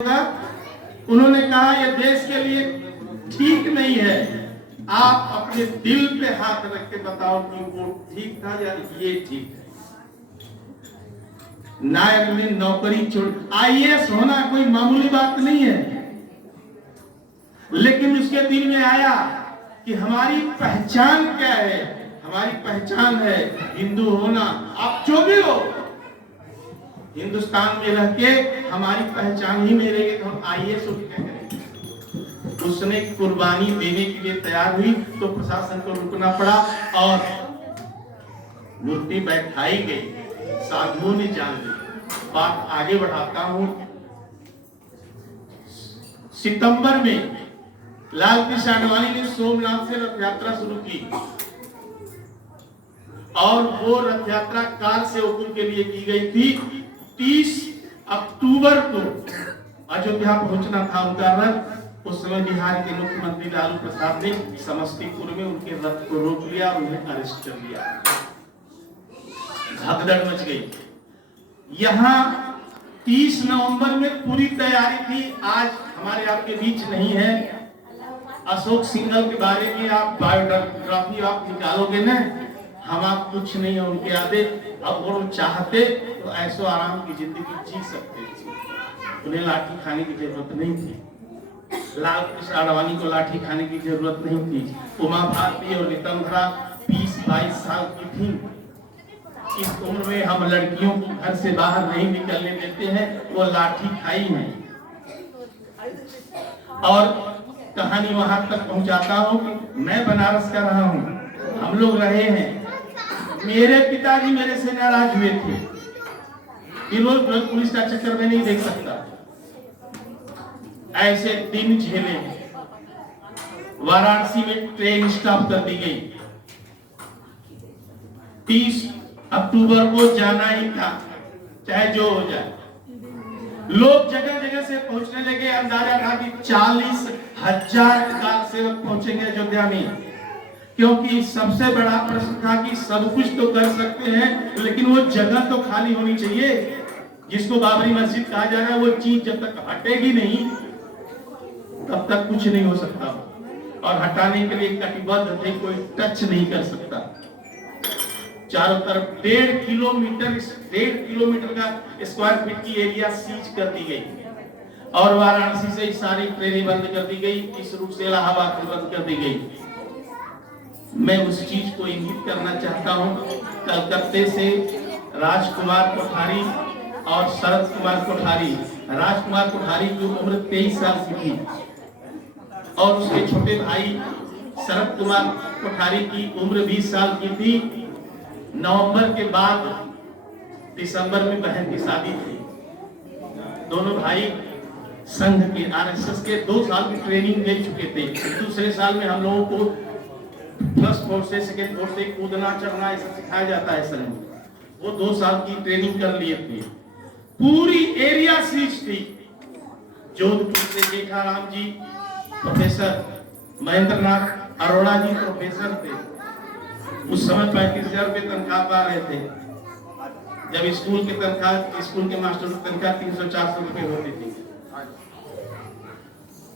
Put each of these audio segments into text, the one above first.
उन्होंने कहा यह देश के लिए ठीक नहीं है। आप अपने दिल पे हाथ रख के बताओ कि वो ठीक था या ये ठीक है। नायक ने नौकरी छोड़, आईएएस होना कोई मामूली बात नहीं है, लेकिन उसके दिल में आया कि हमारी पहचान क्या है। हमारी पहचान है हिंदू होना। आप जो भी हो, हिंदुस्तान में रह के हमारी पहचान ही में रहेगी तो हम आईएएस हो क्या करेंगे। उसने कुर्बानी देने के लिए तैयार हुई तो प्रशासन को रुकना पड़ा और मूर्ति बैठाई गई। साधुओं ने जान ली। बात आगे बढ़ाता हूं। सितंबर में लाल कृष्ण आडवाणी ने सोमनाथ से रथ यात्रा शुरू की और वो रथ यात्रा कार से ओपन के लिए की गई थी। 30 अक्टूबर को अयोध्या पहुंचना था उनका रथ। उस समय बिहार के मुख्यमंत्री लालू प्रसाद ने समस्तीपुर में उनके रथ को रोक लिया और उन्हें अरेस्ट कर लिया। भगदड़ मच गई। यहां 30 नवंबर में पूरी तैयारी थी। आज हमारे आपके बीच नहीं है। अशोक सिंघल के बारे में आप बायोग्राफी आप निकालोगे ना, हम आप कुछ नहीं है उनके आदे। अब वो चाहते तो ऐसो आराम की जिंदगी जी सकते थे। उन्हें लाठी खाने की जरूरत नहीं थी। लाल कृष्ण आडवाणी को लाठी खाने की जरूरत नहीं थी। उमा भारती और नितंबरा 20-22 साल की थी। इस उम्र में हम लड़कियों को घर से बाहर नहीं निकलने देते हैं, वो लाठी खाई है। और कहानी वहां तक पहुंचाता हूं कि मैं बनारस का रहा हूं, हम लोग रहे हैं। मेरे पिताजी मेरे से नाराज हुए थे कि रोज पुलिस का चक्कर में नहीं देख सकता। ऐसे दिन झेले। वाराणसी में ट्रेन स्टॉप कर दी गई। 30 अक्टूबर को जाना ही था, चाहे जो हो जाए। लोग जगह जगह से पहुंचने लगे। अंदाजा था कि 40,000 कार सेवक पहुंचेंगे अयोध्या में, क्योंकि सबसे बड़ा प्रश्न था कि सब कुछ तो कर सकते हैं, लेकिन वो जगह तो खाली होनी चाहिए। जिसको बाबरी मस्जिद कहा जा रहा है, वो चीज जब तक हटेगी नहीं तब तक कुछ नहीं हो सकता। और हटाने के लिए कटिबद्ध थे, कोई टच नहीं कर सकता। चारों तरफ 1.5 किलोमीटर का स्क्वायर फीट की एरिया सीज कर दी गई और वाराणसी से सारी ट्रेनें बंद कर दी गई। इस रूट से इलाहाबाद बंद कर दी गई। मैं उस चीज को इंगित करना चाहता हूं। कलकत्ते से राजकुमार कोठारी और शरद कुमार कोठारी, राजकुमार कोठारी की उम्र 23 साल की थी और उसके छोटे भाई शरद कुमार कोठारी की उम्र 20 साल की थी। नवंबर के बाद दिसंबर में बहन की शादी थी। दोनों भाई संघ के आरएसएस के 2 साल की ट्रेनिंग ले चुके थे। दूसरे साल में हम लोगों को फर्स्ट फोर्स से सेकेंड फोर्स से कूदना चढ़ना ऐसा सिखाया जाता है संघ। वो 2 साल की ट्रेनिंग कर लिए थे। पूरी एरिया सीज थी। जोधपुर से जेठाराम जी प्रोफेसर, महेंद्रनाथ अरोड़ा जी प्रोफेसर थे। उस समय 35,000 रुपए तनख्वाह पा रहे थे, जब स्कूल के मास्टर की तनख्वाह 300-400 रुपए होती थी।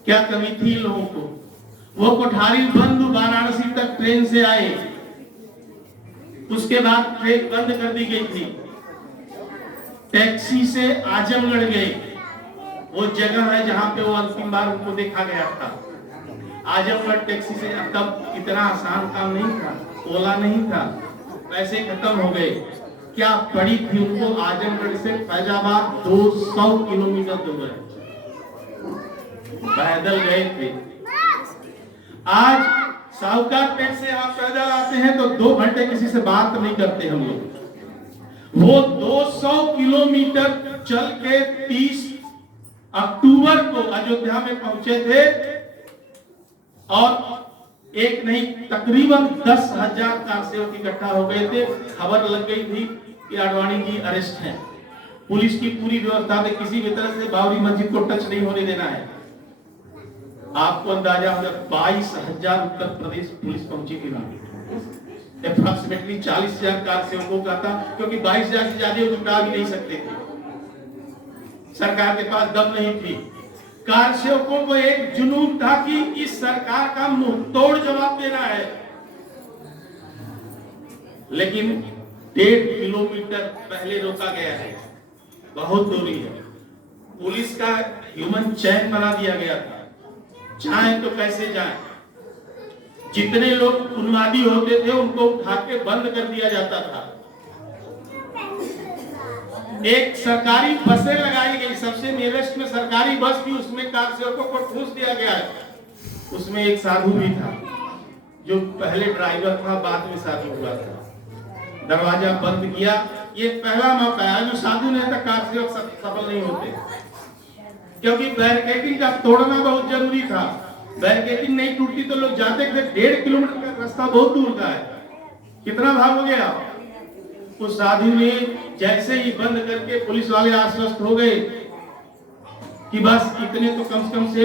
क्या कमी थी लोगों को। वो कोठारी बंधु वाराणसी तक ट्रेन से आए, उसके बाद ट्रेन बंद कर दी गई थी। टैक्सी से आजमगढ़ गए। वो जगह है जहां पे वो अंतिम बार उनको देखा गया था। आजमगढ़ टैक्सी से, तब इतना आसान काम नहीं था, ओला नहीं था, पैसे खत्म हो गए। क्या पड़ी थी उनको आजमगढ़ से फैजाबाद 200 किलोमीटर दूर है, पैदल गए थे। आज साहूकार पेट से आप पैदल आते हैं तो 2 घंटे किसी से बात नहीं करते हम लोग। वो 200 किलोमीटर चल के 30 अक्टूबर को अयोध्या में पहुंचे थे और एक नहीं तकरीबन 10,000 कार सेवक इकट्ठा हो गए थे। खबर लग गई थी कि आडवाणी जी अरेस्ट हैं। पुलिस की पूरी व्यवस्था में किसी भी तरह से बाबरी मस्जिद को टच नहीं होने देना है। आपको अंदाजा होगा 22,000 उत्तर प्रदेश पुलिस पहुंची थी वहां। अप्रॉक्सीमेटली 40,000 कार सेवकों का था, क्योंकि 22,000 से ज्यादा जुटा भी नहीं सकते थे। सरकार के पास दम नहीं थी। कार सेवकों को एक जुनून था कि इस सरकार का मुंह तोड़ जवाब देना है। लेकिन 1.5 किलोमीटर पहले रोका गया है, बहुत दूरी है। पुलिस का ह्यूमन चैन बना दिया गया था, जाए तो कैसे जाए। जितने लोग उन्मादी होते थे उनको उठा के बंद कर दिया जाता था। एक सरकारी बसें लगाई गई, सबसे नियरेस्ट में सरकारी बस थी, उसमें कार सेवकों को ठूस दिया गया है। उसमें एक साधु भी था, जो पहले ड्राइवर था, बाद में साधु हुआ था। दरवाजा बंद किया। ये पहला मौका है जो साधु नहीं था, कार सेवक सफल नहीं होते, क्योंकि बैरिकेडिंग का तोड़ना बहुत जरूरी था। बैरिकेडिंग नहीं टूटती तो लोग जाते थे। 1.5 किलोमीटर का रास्ता बहुत दूर का है, कितना भाग हो गया। उस साधु ने जैसे ही बंद करके पुलिस वाले आश्वस्त हो गए कि बस इतने तो कम से कम से